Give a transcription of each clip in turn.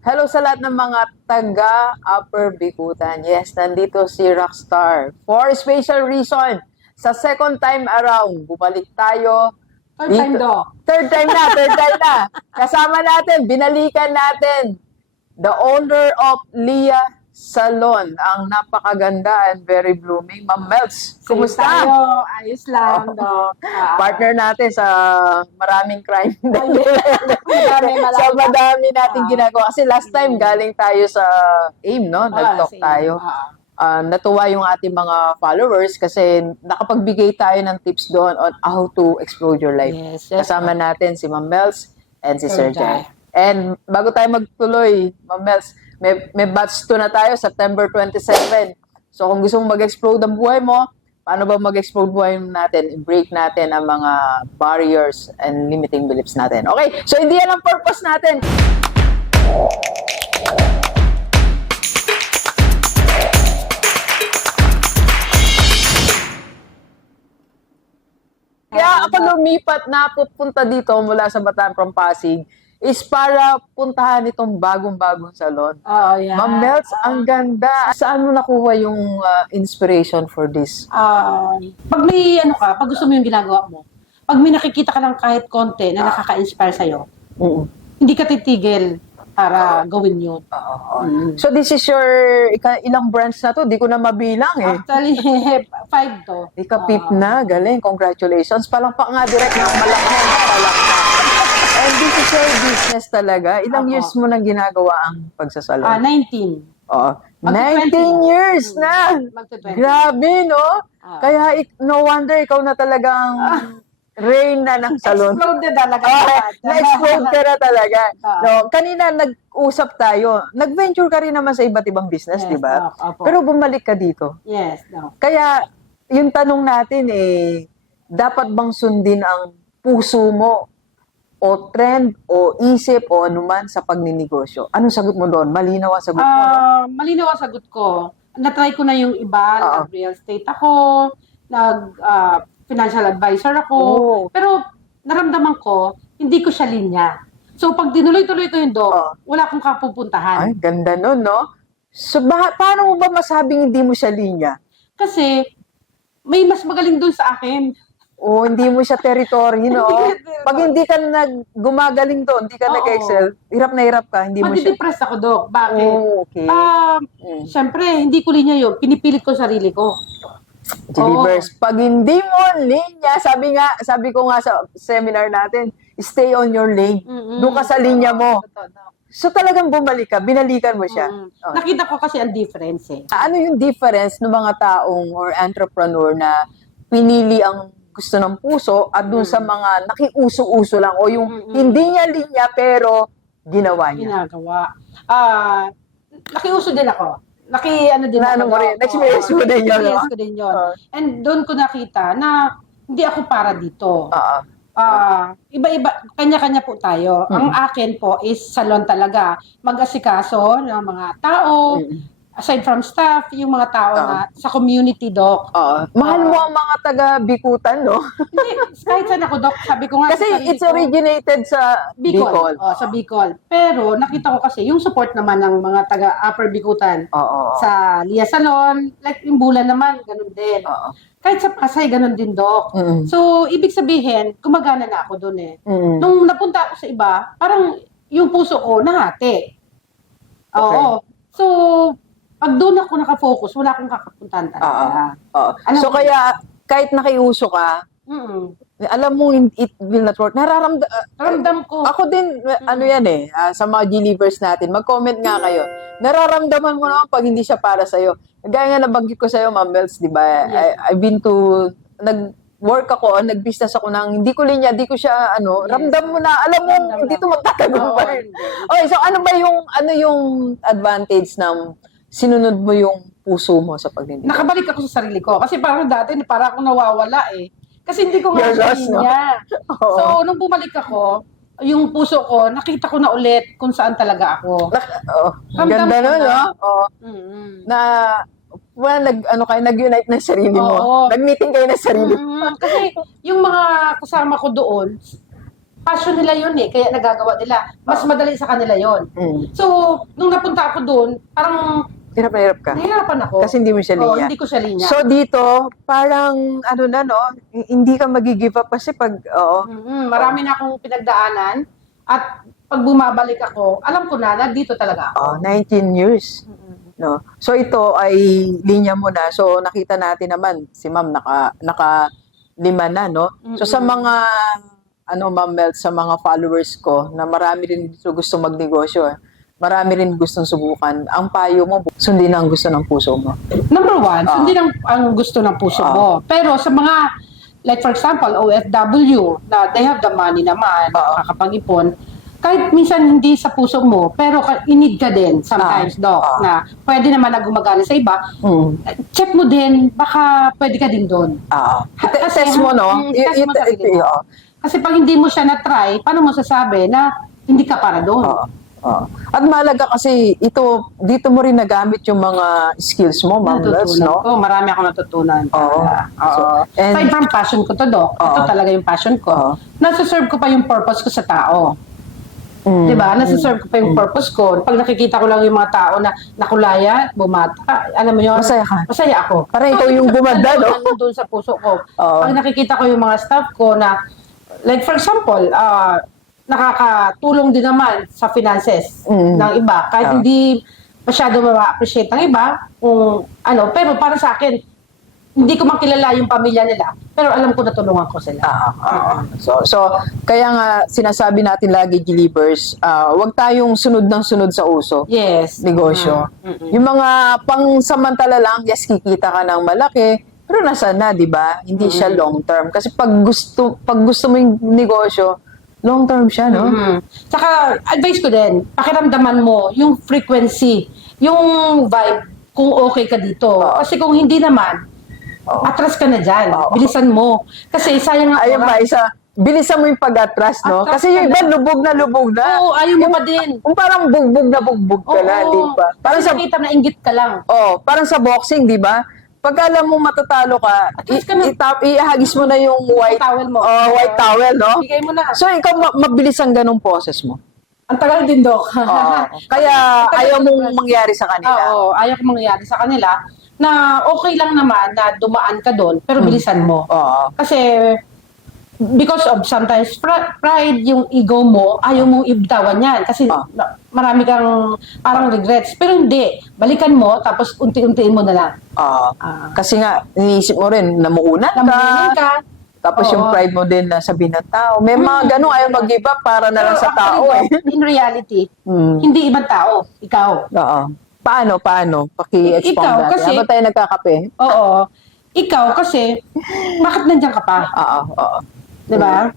Hello sa lahat ng mga taga Upper Bikutan. Yes, nandito si Rockstar. For a special reason, sa second time around, bumalik tayo. Third time Dito- do. Third time na, third time na. Kasama natin, binalikan natin the owner of Lia Salon, ang napakaganda and very blooming, Ma'am Melts. Kumusta? Tayo. Ayos lang, Dok. Ah, Partner natin sa maraming crime. Madami, malaki sa madami nating Ah. ginagawa. Kasi last time galing tayo sa AIM, no? Nag-talk sige. tayo. Ah, Ah, natuwa yung ating mga followers kasi nakapagbigay tayo ng tips doon on how to explode your life. Yes, yes. Kasama natin si Ma'am Mels and si Sir Sir Jai. And bago tayo magtuloy, Ma'am Mels, may, may batch 2 na tayo, September 27. So kung gusto mong mag-explode ang buhay mo, paano ba mag-explode buhay natin? I-break natin ang mga barriers and limiting beliefs natin. Okay, so hindi yan ang purpose natin. Kaya ako lumipat na pupunta dito mula sa Bataan from Pasig is para puntahan itong bagong-bagong salon. Oo, yan. Ma'am Melts, ang ganda. Saan mo nakuha yung uh, inspiration for this? Ah, pag may ano ka, pag gusto mo yung ginagawa mo, pag may nakikita ka ng kahit konti na nakaka-inspire sa'yo, Mm. hindi ka titigil para gawin yun. Mm. So this is your ika, ilang branch na to? Di ko na mabilang eh. Actually, five to. Ika-fifth Ah. na. Galing. Congratulations. Palakpak nga direct ng malakman. Palakpak. And this is your business talaga. Ilang Apo. years mo nang ginagawa ang pagsasalon? Ah, 19. Oo. Magto-twenty 19 na. yeas Mm. na. Magto-twenty. Grabe, no? Ah. Kaya ik- no wonder ikaw na talagang reyna ng salon. Explode na talaga. Ah, na-explode ka na talaga. Ah. No, kanina nag-usap tayo. Nag-venture ka rin naman sa iba't ibang business, Yes, di ba? ah, opo. Pero bumalik ka dito. Yes, no. Kaya, yung tanong natin eh, dapat bang sundin ang puso mo o trend o isip o anuman sa pagninegosyo? Anong sagot mo doon? Malinaw ang sagot mo, no? Ah, malinaw ang sagot ko. Na-try ko na yung iba, Oo. nag-real estate ako, nag ah, financial advisor ako. Oo. Pero naramdaman ko, hindi ko siya linya. So pag dinuloy-tuloy ko yung do, Oo. wala akong kapupuntahan. Ay, ganda nun, no? So, ba, paano mo ba masabing hindi mo siya linya? Kasi may mas magaling doon sa akin. O hindi mo siya territory, no? Pag hindi ka nag gumagaling doon, hindi ka Oo. nag-excel, hirap na hirap ka, hindi mo siya. Madidepress ako, Dok. Bakit? Oh, okay. Ah, Mm. Siyempre, hindi ko linya yun. Pinipilit ko sarili ko. Delivers. Pag hindi mo linya, sabi nga, sabi ko nga sa seminar natin, stay on your lane. Mm-mm. Doon ka sa linya mo. Totoo, Dok. So talagang bumalik ka, binalikan mo siya. Mm. Oh. Nakita ko kasi ang difference eh. Ano yung difference ng mga taong or entrepreneur na pinili ang gusto ng puso at dun sa mga nakiuso-uso lang o yung Mm-mm. hindi niya linya pero ginawa niya. ginagawa. Ah, nakiuso din ako. Naki, ano din Na ano ako. mo rin, Oo, na-experience mo din yun, na-experience no? ko din yun. Oo. And doon ko nakita na hindi ako para dito. Oo. Ah, iba-iba, kanya-kanya po tayo. Ang akin po is salon talaga. Mag-asikaso ng mga tao, Mm. Aside from staff, yung mga tao Oo. na sa community, Doc. Oo. Mahal mo ang mga taga-Bikutan, no? Hindi, kahit saan ako, Doc, sabi ko nga Kasi sa sarili it's ko, originated sa Bicol. Bicol. Oh, sa Bicol. Pero nakita ko kasi yung support naman ng mga taga Upper Bikutan Oo. sa Lia Salon, like yung Bulan naman, ganun din. Oo. Kahit sa Pasay, ganun din, Doc. Mm. So, ibig sabihin, gumagana na ako doon eh. Mm. Nung napunta ako sa iba, parang yung puso ko nahati. Oo. So, pag doon ako nakafocus, wala akong kakapuntahan talaga. Oo. Alam So mo- kaya kahit nakiuso ka, Mm. alam mo it will not work. Nararamda Ramdam ko. ako din ano yan eh ah, sa mga Gilivers natin. Mag-comment nga kayo. Nararamdaman mo naman pag hindi siya para sa iyo. Gaya nga nabanggit ko sa iyo, Ma'am Mels, 'di ba? I, I've been to nag work ako, nag-business ako nang hindi ko linya, hindi ko siya ano, Yes. ramdam mo na, alam mo, Ramdam hindi lang. to magtatagumpay. Oo. Okay, so ano ba yung ano yung advantage ng sinunod mo yung puso mo sa pagninegosyo? nakabalik ako sa sarili ko. Kasi parang dati, para akong nawawala eh. Kasi hindi ko nga You're lost, no? Oo. So, nung bumalik ako, yung puso ko, nakita ko na ulit kung saan talaga ako. Oh, Ramdam ganda ko nun, na. no? Oh, Mm-mm. na well, nag ano kayo nag-unite ng sarili mo. Oo. Nag-meeting kayo ng sarili mo. Mm, kasi yung mga kasama ko doon, passion nila yun eh, kaya nagagawa nila. Mas madali sa kanila yon. Mm. So, nung napunta ako doon, parang Hirap na hirap ka. nahihirapan ako. Kasi hindi mo siya Oo, linya. hindi ko siya linya. So dito, parang ano na no, hindi ka mag-give up kasi pag, oo, Mhm, marami na akong pinagdaanan at pag bumabalik ako, alam ko na na dito talaga ako. oh, 19 years. No. So ito ay linya mo na. So nakita natin naman si Ma'am naka naka lima na no. So sa mga ano Ma'am Mel, sa mga followers ko na marami rin dito gusto magnegosyo. eh. Marami rin gustong subukan. Ang payo mo, sundin ang gusto ng puso mo. Number one, Ah. sundin ang, ang gusto ng puso Ah. mo. Pero sa mga, like for example, OFW, na they have the money naman, Ah. makakapag-ipon, kahit minsan hindi sa puso mo, pero in-need ka din sometimes, Ah. Doc, Ah. na pwede naman na gumagana sa iba, Mm. check mo din, baka pwede ka din doon. Ha- kasi- test mo no. Mm, test mo oo. Kasi pag hindi mo siya na-try, paano mo sasabi na hindi ka para doon? Oo. Oo. At malaga kasi ito, dito mo rin nagamit yung mga skills mo, Ma'am Natutunan no? ko. Marami akong natutunan. Oo. talaga. Oo. So, and- Aside from passion ko to, Doc. Ito Oo. talaga yung passion ko. Oo. Nasa-serve ko pa yung purpose ko sa tao. Mm. Di ba? Nasa-serve ko pa yung purpose ko. Pag nakikita ko lang yung mga tao na nakulaya, bumata, alam mo yun? Masaya ka. Masaya ako. Parang ikaw yung gumanda, no? Nandun sa puso ko. Oo. Pag nakikita ko yung mga staff ko na, like for example, ah, nakakatulong din naman sa finances Mm. ng iba. Kahit Oo. hindi masyado ma-appreciate ng iba, kung ano, pero para sa akin, hindi ko makilala yung pamilya nila, pero alam ko na tulungan ko sila. Ah, ah, ah. So, so, kaya nga sinasabi natin lagi, Gilibers, ah, huwag tayong sunod ng sunod sa uso. Yes. negosyo. Mm, mm, mm. Yung mga pang-samantala lang, yes, kikita ka ng malaki, pero nasa na, di ba? Hindi siya long term. Kasi pag gusto, pag gusto mo yung negosyo, long term siya, no? Mhm. Tsaka, advice ko din, pakiramdaman mo yung frequency, yung vibe, kung okay ka dito. Kasi kung hindi naman, Oo. atras ka na dyan. Oo. Bilisan mo. Kasi sayang ang Ayun pa, isa, bilisan mo yung pag-atras, no? Atras Kasi yung iba, na. lubog na lubog na. Oo, ayaw mo pa din. Kung parang bugbog na bugbog ka na, di ba? Parang sa, nakita na inggit ka lang. oh, parang sa boxing, di ba? Pag alam mo matatalo ka, ka i- itap- ihagis mo na yung white, towel mo. oh, white towel, no? Bigay mo na. So, ikaw, ma- mabilis ang ganong process mo. Ang tagal din, Dok. Oo. Kaya ayaw mong mangyari sa kanila. Oo, ayaw ko mangyayari sa kanila na okay lang naman na dumaan ka doon, Hmm. pero bilisan mo. Oo. Kasi because of sometimes pri- pride, yung ego mo, ayaw mong ibitawan yan. Kasi Ah. marami kang parang regrets. Pero hindi. Balikan mo, tapos unti-untiin mo na lang. Oo. Ah. Kasi nga, iniisip mo rin, namuunan ka. Ka. Tapos Oo. yung pride mo din na sabihin ng tao. May mga Mm. ganun, ayaw mag-give up para na lang Pero sa tao eh. actually, In reality, Mm. hindi ibang tao. Ikaw. Oo. Paano, paano? Paki-expound Ikaw, natin. kasi- Habang tayo nagkakape? Oo. Ikaw kasi, bakit nandiyan ka pa? Oo, oo. Di ba?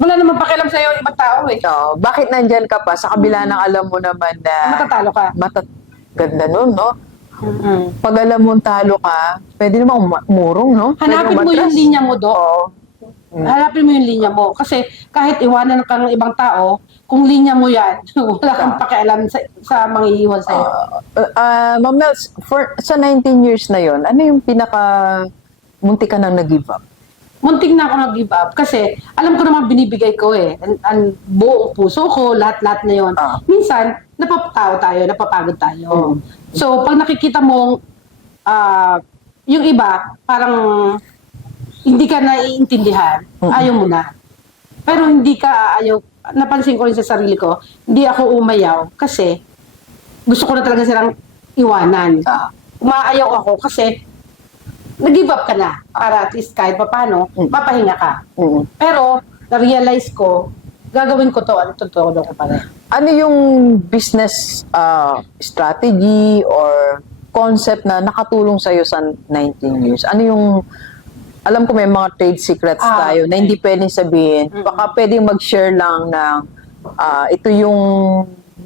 Wala namang pakialam sa'yo ibang tao eh. Oo. Bakit nandyan ka pa? Sa kabila ng alam mo naman na Matatalo ka. matat ganda nun, no? mm Pag alam mong talo ka, pwede namang uma- umurong, no? Pwede Hanapin mo yung linya mo, Dok. Oo. Mm. Hanapin mo yung linya mo. Kasi kahit iwanan ka ng ibang tao, kung linya mo yan, wala kang Ah. pakialam sa, sa mangiiwan sa'yo. Uh, uh, Ma'am Mels, for, sa 19 years na yon ano yung pinaka munti ka nang nag-give up? Munting na ako nag-give up kasi alam ko naman binibigay ko eh. Ang, ang buong puso ko, lahat-lahat na yon. Ah. Minsan, napapatawa tayo, napapagod tayo. Mm. So, pag nakikita mong ah, yung iba, parang hindi ka naiintindihan, Mm. ayaw mo na. Pero hindi ka ayaw, napansin ko rin sa sarili ko, hindi ako umayaw kasi gusto ko na talaga silang iwanan. Ah. Umaayaw ako kasi nag-give up ka na para at least kahit papano, Mm. mapahinga ka. Mm. Pero, na-realize ko, gagawin ko to, ano totoo ko pa rin. Ano yung business uh, strategy or concept na nakatulong sa'yo sa 19 years? Ano yung, alam ko may mga trade secrets Ah, tayo na okay. hindi pwedeng sabihin. Baka pwedeng mag-share lang ng ah, ito yung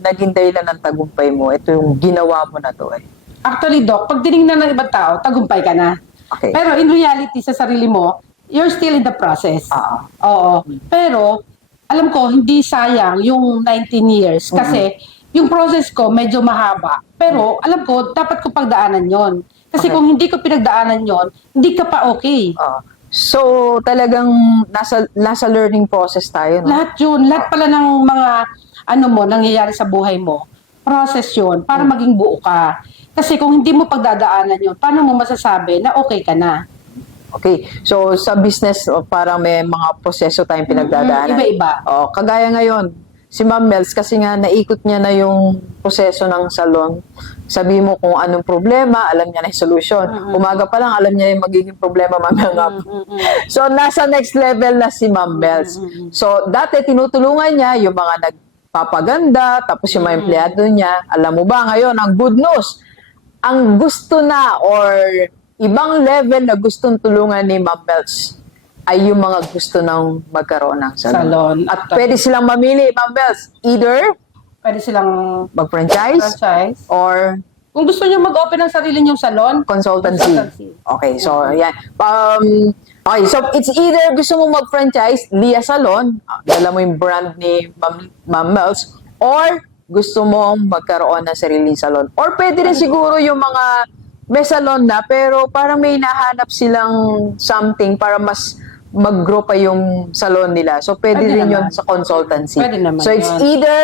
naging dahilan ng tagumpay mo. Ito yung ginawa mo na to eh. Actually, Doc, pag tinignan ng ibang tao, tagumpay ka na. Okay. Pero in reality, sa sarili mo, you're still in the process. Ah. Oo. Pero, alam ko, hindi sayang yung 19 years. Kasi, yung process ko medyo mahaba. Pero, alam ko, dapat ko pagdaanan yon Kasi Okay. kung hindi ko pinagdaanan yon hindi ka pa okay. Ah. So, talagang nasa, nasa learning process tayo, no? Lahat yun, lahat pala ng mga ano mo, nangyayari sa buhay mo, process yun para maging buo ka. Kasi kung hindi mo pagdadaanan yun, paano mo masasabi na okay ka na? Okay. So, sa business, oh, parang may mga proseso tayong pinagdadaanan. Mm, iba-iba. Oh, kagaya ngayon, si Ma'am Mels, kasi nga naikot niya na yung proseso ng salon. Sabi mo kung anong problema, alam niya na yung solution. Umaga pa lang, alam niya yung magiging problema mamaya nga. So, nasa next level na si Ma'am Mels. So, dati tinutulungan niya yung mga nagpapaganda, tapos yung mga empleyado niya. Alam mo ba ngayon, ang good news, ang gusto na or ibang level na gustong tulungan ni Ma'am Mels ay yung mga gusto nang magkaroon ng salon. Salon. At Pwede silang mamili, Ma'am Mels, either pwede silang mag-franchise franchise. or Kung gusto niyo mag-open ng sarili niyong salon, consultancy. Consultancy. Okay, so yan. Um, okay, so it's either gusto mo mag-franchise, Lia Salon, ah, dala mo yung brand ni Ma'am, Ma'am Mels, or gusto mong magkaroon ng sariling salon. Or pwede rin siguro yung mga may salon na, pero parang may nahanap silang something para mas mag-grow pa yung salon nila. So, pwede, Pwede rin yun naman. sa consultancy. Pwede naman so, it's yun. either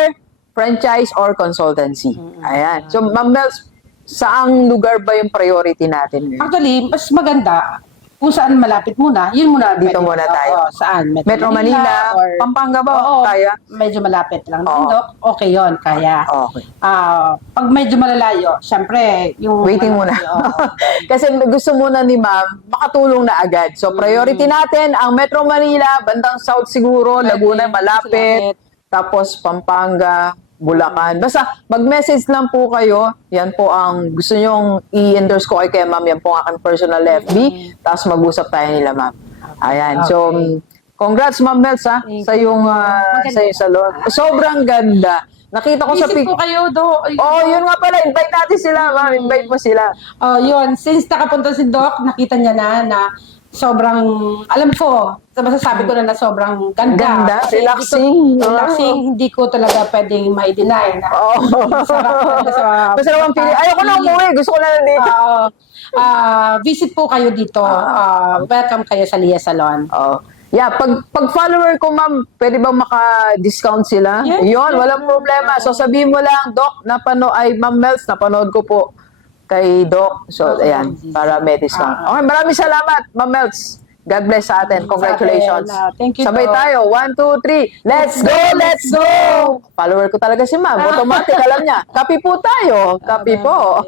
franchise or consultancy. Ayan. So, Ma'am Mels, saang lugar ba yung priority natin ngayon? actually, mas maganda kung saan malapit muna, yun muna. Dito pwede. muna tayo. Oo, saan? Metro Manila, or, Pampanga ba? Oo, Kaya? medyo malapit lang. Oo. Dok, okay yon kaya. Okay. Ah, pag medyo malalayo, syempre, yung... Waiting muna. Oo. Kasi gusto muna ni ma'am makatulong na agad. So priority natin ang Metro Manila, bandang South siguro. Laguna malapit, Malapit. tapos Pampanga, Bulacan. Basta mag-message lang po kayo. Yan po ang gusto nyong i-endorse ko kay kay ma'am. Yan po ang aking personal FB. Tapos mag-usap tayo nila ma'am. Ayan. So, congrats ma'am Mels ha, Thank sa yung, ah, Maganda. sa yung salon. Sobrang ganda. Nakita ko sa Visit pic. kayo, do. Oh, yun nga pala. Invite natin sila, ma'am. Invite mo sila. Oh, yun. Since nakapunta si Doc, nakita niya na na sobrang, alam ko, masasabi ko na na sobrang ganda. Ganda, Kasi hindi relaxing. Ko, relaxing, hindi ko talaga pwedeng ma-deny na. Oo. Masarap talaga sa- Masarap ang pili. Ayoko na umuwi. Gusto ko na nandito. Oo. Ah, visit po kayo dito. Ah, welcome kayo sa Lia Salon. Oh. Yeah, pag pag follower ko ma'am, pwede ba maka-discount sila? Yes, Yun, yes. walang problema. So sabihin mo lang, Doc, napano ay Ma'am Mels, napanood ko po kay Doc. So ayan, para discount. Ah. Okay, maraming salamat, Ma'am Mels. God bless sa atin. Congratulations. Sa atin. Thank you, Sabay Doc. tayo. One, two, three. Let's go, let's go! Follower ko talaga si Ma'am. Automatic, alam niya. Kapi po tayo. Kapi po.